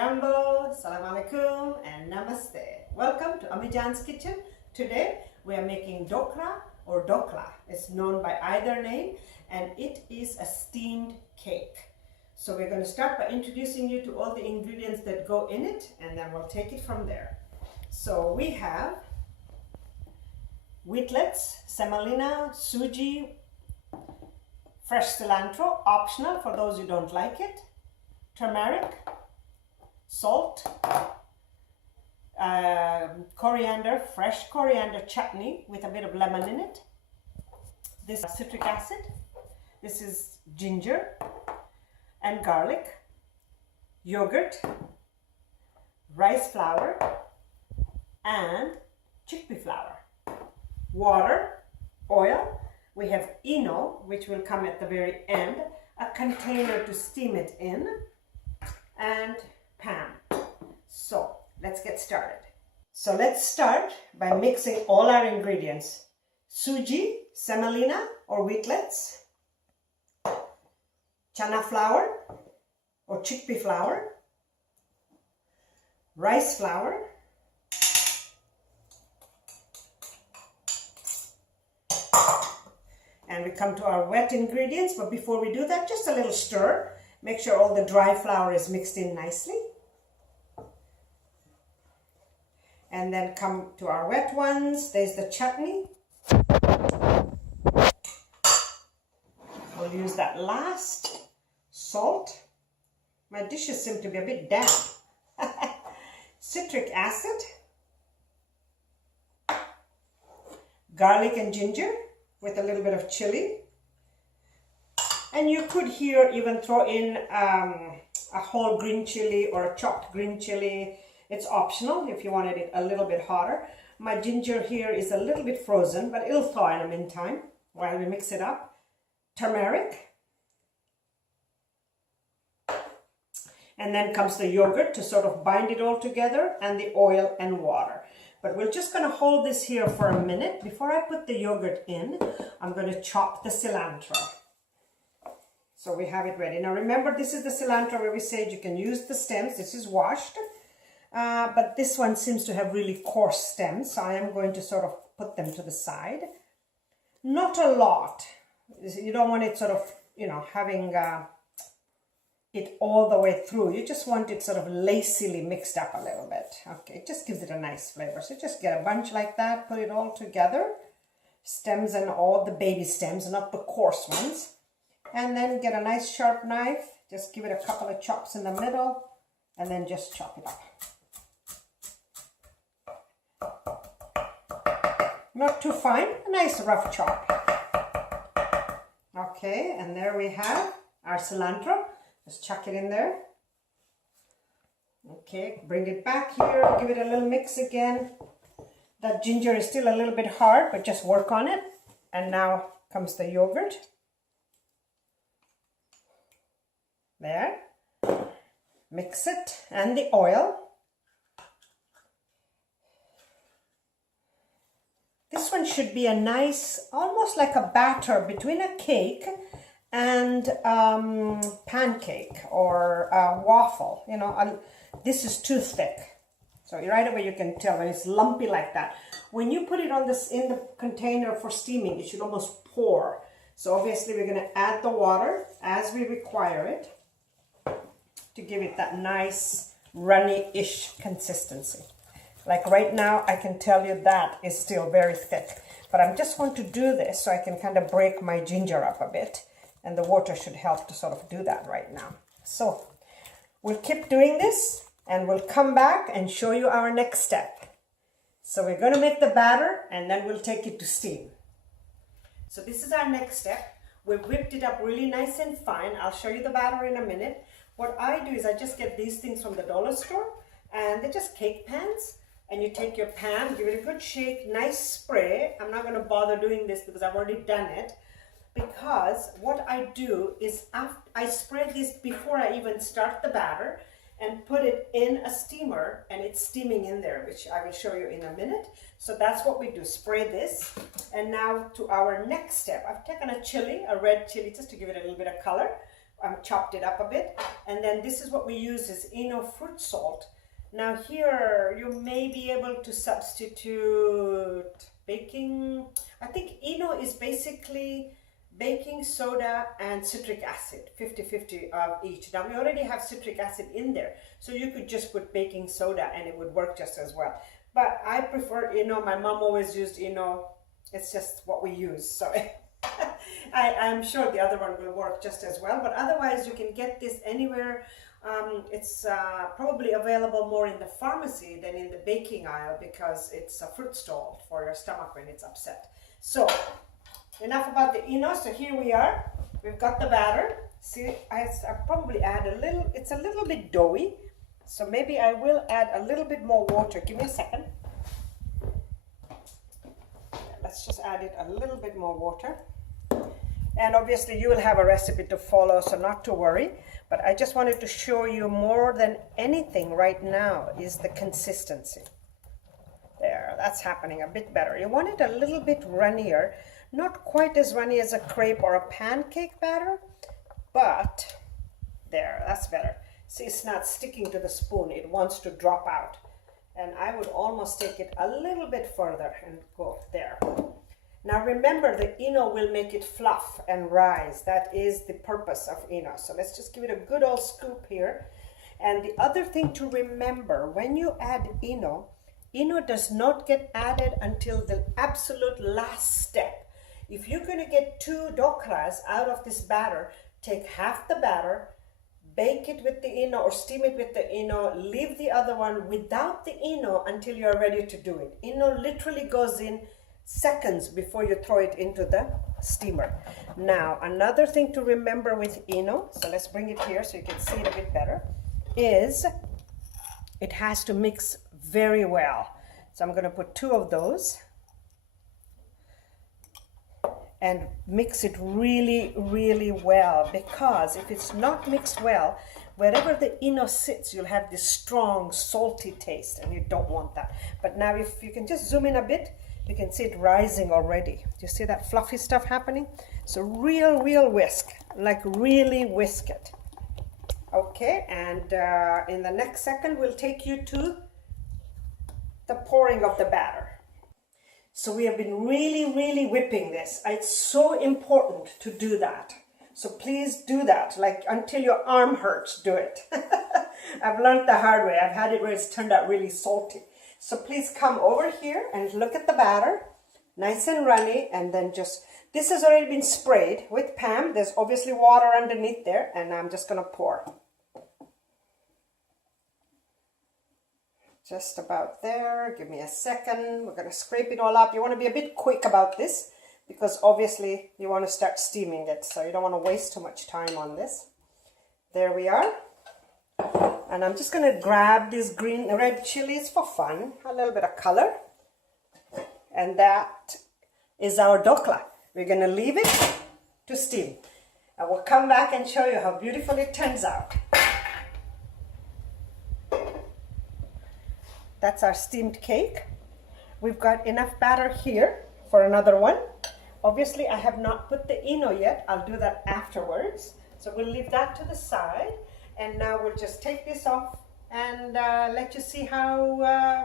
Jambo, Salam Alaikum and Namaste. Welcome to Ammijaan's kitchen. Today we are making Dhokra or Dhokla. It's known by either name and it is a steamed cake. So we're going to start by introducing you to all the ingredients that go in it and then we'll take it from there. So we have wheatlets, semolina, sooji, fresh cilantro, optional for those who don't like it, turmeric, salt, coriander, fresh coriander chutney with a bit of lemon in it. This is citric acid. This is ginger and garlic, yogurt, rice flour, and chickpea flour, water, oil. We have eno, which will come at the very end, a container to steam it in, and pan. So let's get started. So let's start by mixing all our ingredients. Sooji, semolina or wheatlets, chana flour or chickpea flour, rice flour, and we come to our wet ingredients, but before we do that, just a little stir. Make sure all the dry flour is mixed in nicely. And then come to our wet ones. There's the chutney. We'll use that last. Salt. My dishes seem to be a bit damp. Citric acid. Garlic and ginger with a little bit of chili. And you could here even throw in a whole green chili or a chopped green chili. It's optional if you wanted it a little bit hotter. My ginger here is a little bit frozen, but it'll thaw in the meantime while we mix it up. Turmeric. And then comes the yogurt to sort of bind it all together, and the oil and water. But we're just going to hold this here for a minute. Before I put the yogurt in, I'm going to chop the cilantro. So we have it ready. Now remember, this is the cilantro where we said you can use the stems. This is washed. But this one seems to have really coarse stems. So I am going to sort of put them to the side. Not a lot. You don't want it sort of, having it all the way through. You just want it sort of lacily mixed up a little bit. Okay, it just gives it a nice flavor. So just get a bunch like that, put it all together. Stems and all, the baby stems, not the coarse ones. And then get a nice sharp knife, just give it a couple of chops in the middle, and then just chop it up. Not too fine, a nice rough chop. Okay, and there we have our cilantro. Just chuck it in there. Okay, bring it back here, give it a little mix again. That ginger is still a little bit hard, but just work on it. And now comes the yogurt. There, mix it, and the oil. This one should be a nice, almost like a batter between a cake and pancake or a waffle. This is too thick. So right away you can tell when it's lumpy like that. When you put it on this in the container for steaming, it should almost pour. So obviously we're going to add the water as we require it, to give it that nice runny-ish consistency. Like right now, I can tell you that is still very thick, but I just want to do this so I can kind of break my ginger up a bit, and the water should help to sort of do that right now. So we'll keep doing this and we'll come back and show you our next step. So we're going to make the batter and then we'll take it to steam. So this is our next step. We've whipped it up really nice and fine. I'll show you the batter in a minute. What I do is I just get these things from the dollar store, and they're just cake pans. And you take your pan, give it a good shake, nice spray. I'm not going to bother doing this because I've already done it. Because what I do is I spray this before I even start the batter and put it in a steamer, and it's steaming in there, which I will show you in a minute. So that's what we do, spray this. And now to our next step. I've taken a chili, a red chili, just to give it a little bit of color. chopped it up a bit. And then this is what we use is fruit salt. Now here you may be able to substitute baking. I think is basically baking soda and citric acid, 50-50 of each. Now we already have citric acid in there, so you could just put baking soda and it would work just as well. But I prefer my mom always used it's just what we use, so I'm sure the other one will work just as well. But otherwise you can get this anywhere. It's probably available more in the pharmacy than in the baking aisle, because it's a fruit stall for your stomach when it's upset. So enough about the so here we are. We've got the batter. See, I probably add a little, it's a little bit doughy, so maybe I will add a little bit more water. Give me a second. Let's just add it a little bit more water. And obviously you will have a recipe to follow, so not to worry. But I just wanted to show you more than anything right now is the consistency. There, that's happening a bit better. You want it a little bit runnier, not quite as runny as a crepe or a pancake batter, but there, that's better. See, it's not sticking to the spoon, it wants to drop out. And I would almost take it a little bit further and go there. Now remember, the will make it fluff and rise. That is the purpose of So let's just give it a good old scoop here. And the other thing to remember, when you add does not get added until the absolute last step. If you're going to get 2 dhoklas out of this batter, take half the batter, bake it with the or steam it with the leave the other one without the until you're ready to do it. Literally goes in seconds before you throw it into the steamer. Now, another thing to remember with so let's bring it here so you can see it a bit better, is it has to mix very well. So I'm going to put 2 of those and mix it really, really well, because if it's not mixed well, wherever the sits, you'll have this strong salty taste, and you don't want that. But now if you can just zoom in a bit, you can see it rising already. Do you see that fluffy stuff happening? So real whisk, like really whisk it. Okay, and in the next second, we'll take you to the pouring of the batter. So we have been really whipping this. It's so important to do that. So please do that, like until your arm hurts, do it. I've learned the hard way. I've had it where it's turned out really salty. So please come over here and look at the batter, nice and runny, and then just, this has already been sprayed with Pam. There's obviously water underneath there, and I'm just gonna pour. Just about there. Give me a second. We're gonna scrape it all up. You wanna be a bit quick about this, because obviously you wanna start steaming it, so you don't wanna waste too much time on this. There we are. And I'm just going to grab these red chilies for fun, a little bit of color. And that is our dhokla. We're going to leave it to steam. I will come back and show you how beautiful it turns out. That's our steamed cake. We've got enough batter here for another one. Obviously, I have not put the yet. I'll do that afterwards. So we'll leave that to the side. And now we'll just take this off and let you see how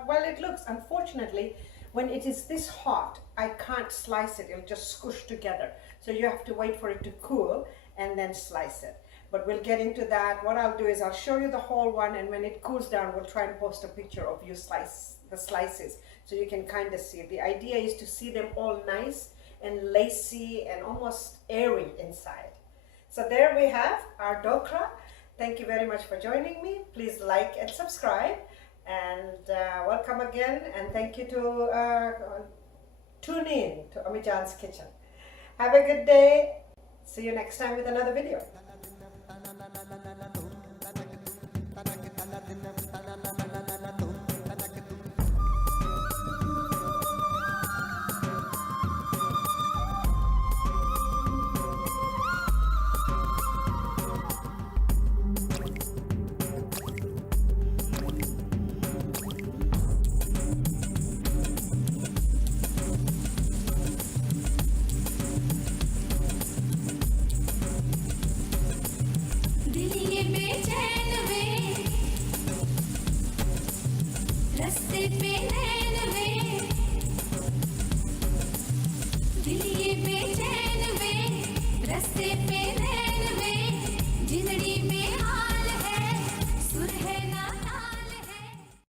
well it looks. Unfortunately, when it is this hot, I can't slice it. It'll just squish together. So you have to wait for it to cool and then slice it. But we'll get into that. What I'll do is I'll show you the whole one, and when it cools down, we'll try and post a picture of you slice the slices so you can kind of see. The idea is to see them all nice and lacy and almost airy inside. So there we have our dhokla. Thank you very much for joining me. Please like and subscribe, and welcome again, and thank you to tune in to Ammijaan's Kitchen. Have a good day. See you next time with another video. दिल ये बेचैन वे रस्ते पे रैन वे जिंदड़ी में आ